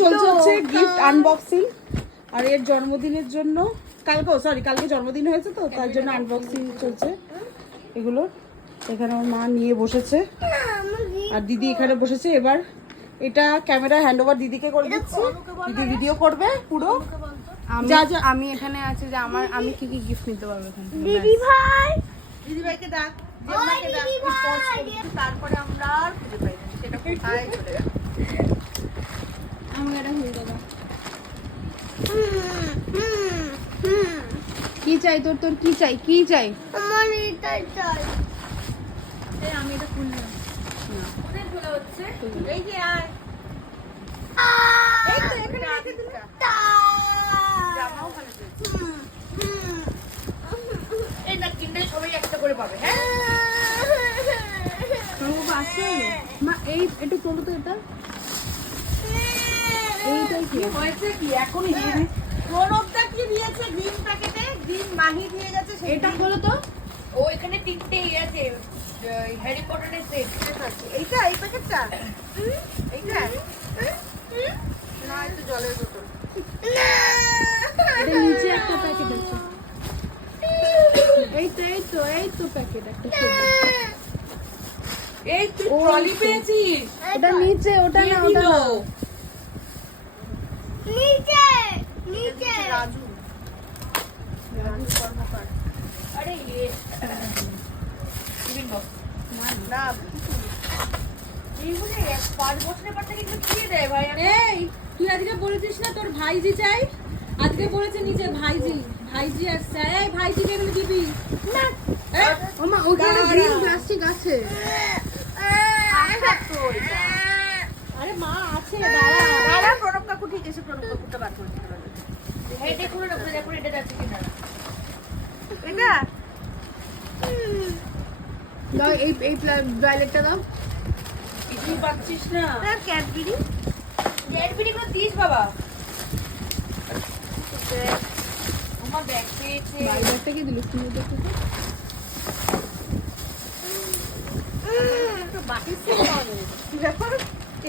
চলছে হচ্ছে gift unboxing. আর এর জন্মদিনের জন্য কালকে জন্মদিন হয়েছে তো, তার জন্য আনবক্সিং চলছে এগুলো। এখানে আমার মা নিয়ে বসেছে আর দিদি এখানে বসেছে। এবার এটা ক্যামেরা হ্যান্ড ওভার দিদিকে করে দিচ্ছি, দিদি ভিডিও করবে পুরো। আমি এখানে আছে যে আমি কি কি গিফট নিতে পারবো এখান থেকে। দিদি ভাইকে ডাক, জেম্মাকে ডাক, তারপরে আমরা আর খুঁজে পাই না সেটা কোথায় চলে গেল। আমি এটা খুলে দেবো। কি চাই তোর কি চাই আমার এটাই চাই। আমি এটা খুললাম। কোথায় খোলা হচ্ছে? এই যে আয়। এই তো এখানে রেখে দিলাম। জামাও ভালো হয়েছে। এই না কিনলে সবাই একটা করে পাবে, হ্যাঁ? বাবা আসছে মা, এই একটু তোলো তো এটা। এইটাই কি হয়েছে কি এখনই দিয়ে দিই। প্রণবদা কি দিয়েছে গ্রিন প্যাকেটে? গ্রিন মাহি দিয়ে গেছে। এটা খোলো তো। ও এখানে তিনটে আছে হ্যারি পটারের সেট আছে। এইটা এই প্যাকেটটা এইটা না, একটু জলের বোতল। এটা নিচে একটা প্যাকেট আছে। এই তো প্যাকেট একটা সবুজ। এই তুই ট্রলি পেয়েছিস? এটা নিচে, ওটা না ওটা না। নিচে রাজু কর্মকার। আরে ये টিফিন বক্স না এইগুলো 5 বছরের পর থেকে এগুলো দিয়ে দেয় ভাই। এই তুই আজকে বলেছিস না তোর ভাইজি চাই? আজকে বলেছে নিজে ভাইজি আসছে। এই ভাইজিকে এগুলো দিবি না। ওমা ওখানে গ্রিন প্লাস্টিক আছে। আরে মা আছে, দাঁড়া প্রণব কাকু ঠিক আছে, প্রণব কাকুটা বার করে দিতে পারবে। হেডে খুলে রাখো, দেখো এটা যাচ্ছে কিনা। এটা দাও এই ব্রাইলেটটা দাও। কিছুই পাচ্ছিস না। ক্যাডবেরি গুলো দিস বাবা। আমার ব্যাগ পেয়েছে। ব্রাইলেটটা কি দিল তুমি দেখো তো। তো বাকি সব পাবে। কি ব্যাপার?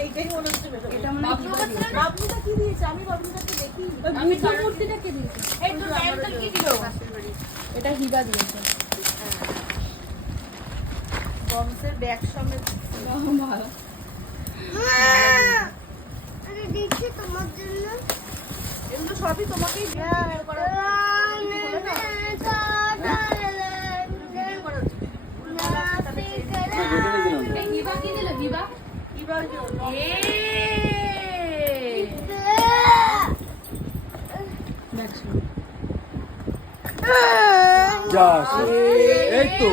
এইটাই মনে হচ্ছে ব্যাপার। এটা মনে হয় বাবলুদা কি দিয়েছে? আমি বাবলুদাকে দেখি। আমি তো মূর্তিটা কে দিয়েছি? এই তো নামটা কি দিলো? এটা হিবা দিয়েছে। বমসের ব্যাগ সমেত। আরে দেখি তোমার জন্য। এগুলো সবই তোমাকেই ভিডিও করা হিবা কি দিল? হিবা Yeah. এই তো